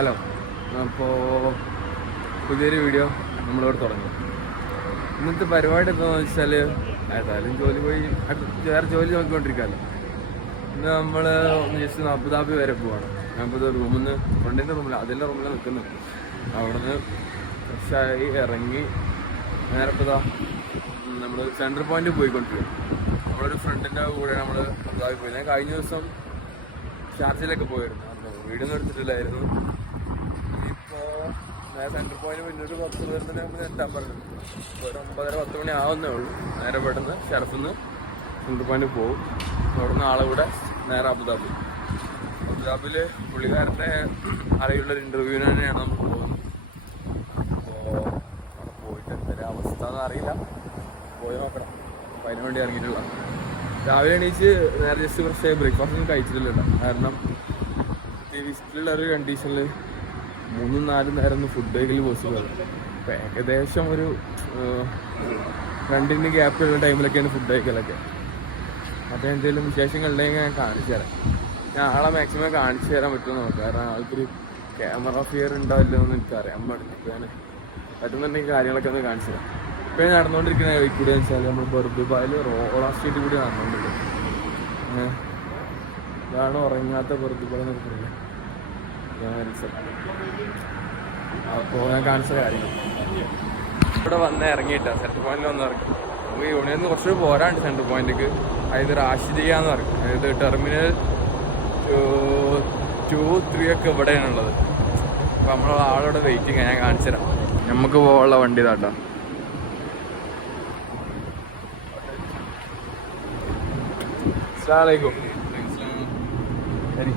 Hello. അപ്പോൾ പുതിയൊരു video നമ്മളിവിടെ തുടങ്ങി. ഇന്നത്തെ പരിപാടി എന്താണെന്ന് വെച്ചാൽ ഏതായാലും ജോലി പോയി വേറെ ജോലി നോക്കിക്കൊണ്ടിരിക്കാമല്ലോ ഇന്ന് നമ്മൾ ജസ്റ്റ് അബുദാബി വരെ പോവാണ്. ഞാനിപ്പോൾ റൂമിൽ നിന്ന് ഫ്രണ്ടിന്റെ റൂമിൽ അതിന്റെ റൂമിൽ നിൽക്കുന്നു അവിടെ നിന്ന് ഫ്രഷായി ഇറങ്ങി നേരെ ഇപ്പോൾ നമ്മൾ സെൻട്രൽ പോയിന്റ് പോയിക്കൊണ്ടിരിക്കും. നമ്മളൊരു ഫ്രണ്ടിന്റെ കൂടെ നമ്മൾ അബുദാബി പോയി. ഞാൻ കഴിഞ്ഞ ദിവസം ചാർജിലൊക്കെ പോയിരുന്നു. വീഡിയോ എടുത്തിട്ടില്ലായിരുന്നു. നേരെ സെൻട്രൽ പോയിന്റ് പിന്നൊരു പത്ത് പേരുടെ നമ്മൾ എത്താൻ പറഞ്ഞു. ഒരു ഒമ്പതര പത്ത് മണി ആവുന്നേ ഉള്ളൂ. നേരെ പെട്ടെന്ന് ഷെറഫിന്ന് സെന്റർ പോയിന്റ് പോകും നിന്ന് ആളെ കൂടെ നേരെ അബുദാബി. അബുദാബിയിൽ പുള്ളിക്കാരന്റെ അറിയുള്ളൊരു ഇന്റർവ്യൂവിന് തന്നെയാണ് നമ്മൾ പോകുന്നത്. അപ്പോൾ അവിടെ പോയിട്ട് എന്തൊരു അവസ്ഥ എന്ന് അറിയില്ല. പോയി നോക്കണം. അപ്പം അതിന് വേണ്ടി ഇറങ്ങിയിട്ടുള്ള രാവിലെ എണീച്ച് നേരെ ജസ്റ്റ് കുറച്ച് ബ്രേക്ക്ഫാസ്റ്റ് ഒന്നും കഴിച്ചിട്ടില്ല കാരണം ഈ വിസ്റ്റിലുള്ള ഒരു കണ്ടീഷനിൽ മൂന്നും നാലും നേരം ഫുഡ് കഴിക്കൽ അല്ല അപ്പം ഏകദേശം ഒരു രണ്ടിന് ഗ്യാപ്പുള്ള ടൈമിലൊക്കെയാണ് ഫുഡ് കഴിക്കലൊക്കെ അപ്പം എന്തെങ്കിലും വിശേഷങ്ങൾ ഉണ്ടെങ്കിൽ ഞാൻ കാണിച്ചു തരാം. ഞാൻ ആളെ മാക്സിമം കാണിച്ചു തരാൻ പറ്റുമെന്ന് നോക്കാം. കാരണം ആൾക്കൊരു ക്യാമറ ഫിയർ ഉണ്ടാവില്ലോ എന്ന് എനിക്കറിയാൻ പാടില്ല ഞാൻ പറ്റുന്നുണ്ടെങ്കിൽ കാര്യങ്ങളൊക്കെ ഒന്ന് കാണിച്ചു തരാം. ഇപ്പോൾ ഞാൻ നടന്നുകൊണ്ടിരിക്കുന്ന വഴി കൂടി വെച്ചാൽ നമ്മൾ ബർദുബായിൽ റോള സ്ട്രീറ്റ് കൂടി നടന്നുകൊണ്ടിരിക്കുന്നത്. ഇതാണ് ഉറങ്ങാത്ത ബർദുബായി എന്നൊക്കെ അപ്പോൾ ഞാൻ കാണിച്ച കാര്യങ്ങൾ ഇവിടെ വന്ന് ഇറങ്ങിയിട്ടാ സെന്റർ പോയിന്റിൽ വന്ന് ഇറങ്ങി. നമുക്ക് യൂണിയനിൽ നിന്ന് കുറച്ച് പോരാണ്ട് സെന്റർ പോയിന്റിലേക്ക് അതായത് റാഷിദിയ എന്ന് പറയും. അതായത് ടെർമിനൽ ടു ത്രീ ഒക്കെ ഇവിടെയാണുള്ളത്. അപ്പോൾ നമ്മൾ ആളോട് വെയിറ്റിംഗ് ഞാൻ കാണിച്ചു തരാം. നമുക്ക് പോകാനുള്ള വണ്ടി ഇതാട്ടോ. അസ്സലാമലൈക്കും ശരി.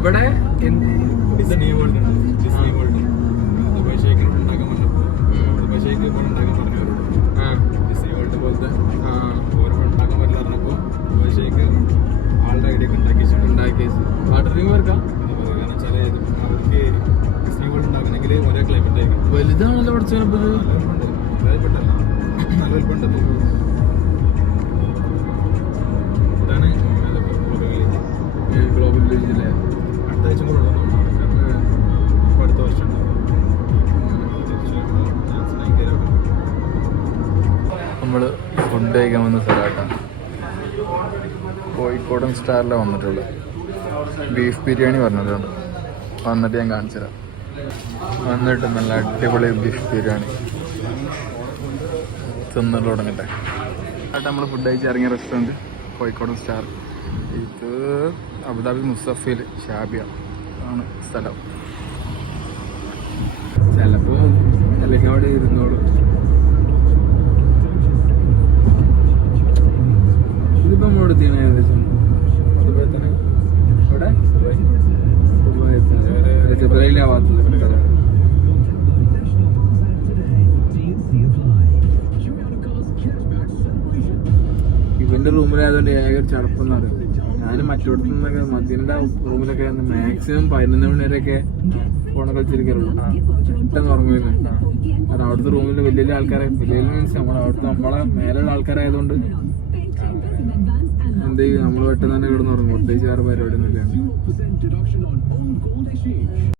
ഇവിടെ എന്ത് ഡിസ്നി വേൾഡ് ഉണ്ട് ഡിസ്നി വേൾഡ് ദുബായ് ഷേക്കിനോട് ഉണ്ടാക്കാൻ പറഞ്ഞപ്പോൾ ദുബായ് ഷേക്ക് ഇപ്പോൾ ഉണ്ടാക്കാൻ പറഞ്ഞു അവരോട് ആ, ഡിസ്നി വേൾഡ് പോലത്തെ ആ, ഓരോ ഉണ്ടാക്കാൻ പറ്റില്ല പറഞ്ഞപ്പോൾ ദുബായ് ഷേക്ക് ആളുടെ ഐഡിയ ഒക്കെ ഉണ്ടാക്കി വെച്ചിട്ടുണ്ട്. ഉണ്ടാക്കിയ വാട്ടർ ഡ്രിങ്ക് വർക്കാം അത് കാരണം വെച്ചാൽ അവർക്ക് ഡിസ്നി വേൾഡ് ഉണ്ടാക്കണമെങ്കിൽ ഒരേ ക്ലൈമറ്റ് ആയിരിക്കും വലുതാണല്ലോ പഠിച്ചത് നല്ല വലുപ്പമുണ്ട് ഫുഡ് കഴിക്കാൻ വന്ന സ്ഥലമായിട്ടാണ്. കോഴിക്കോടൻ സ്റ്റാറിലാണ് വന്നിട്ടുള്ളത്. ബീഫ് ബിരിയാണി പറഞ്ഞതാണ് വന്നിട്ട് ഞാൻ കാണിച്ചു തരാം വന്നിട്ട് നല്ല അടിപൊളി ബീഫ് ബിരിയാണി. തിന്നിട്ട് തുടങ്ങട്ടെ. നമ്മൾ ഫുഡ് കഴിച്ച് ഇറങ്ങിയ റെസ്റ്റോറന്റ് കോഴിക്കോടൻ സ്റ്റാർ. ഇത് അബുദാബി മുസഫിൽ ഷാബിയ ആണ് സ്ഥലം. ചിലപ്പോൾ അല്ലെങ്കിൽ ഇരുന്നോളൂ. ഇവന്റെ റൂമിലായതുകൊണ്ട് ഏക ചടപ്പെന്ന് പറയും. ഞാൻ മറ്റോടത്തു നിന്നൊക്കെ മദീനന്റെ റൂമിലൊക്കെ മാക്സിമം പതിനൊന്ന് മണി വരെയൊക്കെ ഫോണൊക്കെ വെച്ചിരിക്കാറുള്ളൂ. പെട്ടെന്ന് ഉറങ്ങുന്നു കാരണം അവിടുത്തെ റൂമിൽ വലിയ വലിയ ആൾക്കാരെ വലിയ വലിയ മീൻസ് നമ്മളെ അവിടുത്തെ നമ്മളെ മേലുള്ള ആൾക്കാരായതുകൊണ്ട് എന്ത് ചെയ്യും? നമ്മൾ പെട്ടെന്ന് തന്നെ കിടന്ന് ഉറങ്ങും. പ്രത്യേകിച്ച് വേറെ പരിപാടി ഒന്നും ഇല്ലാണ്ട്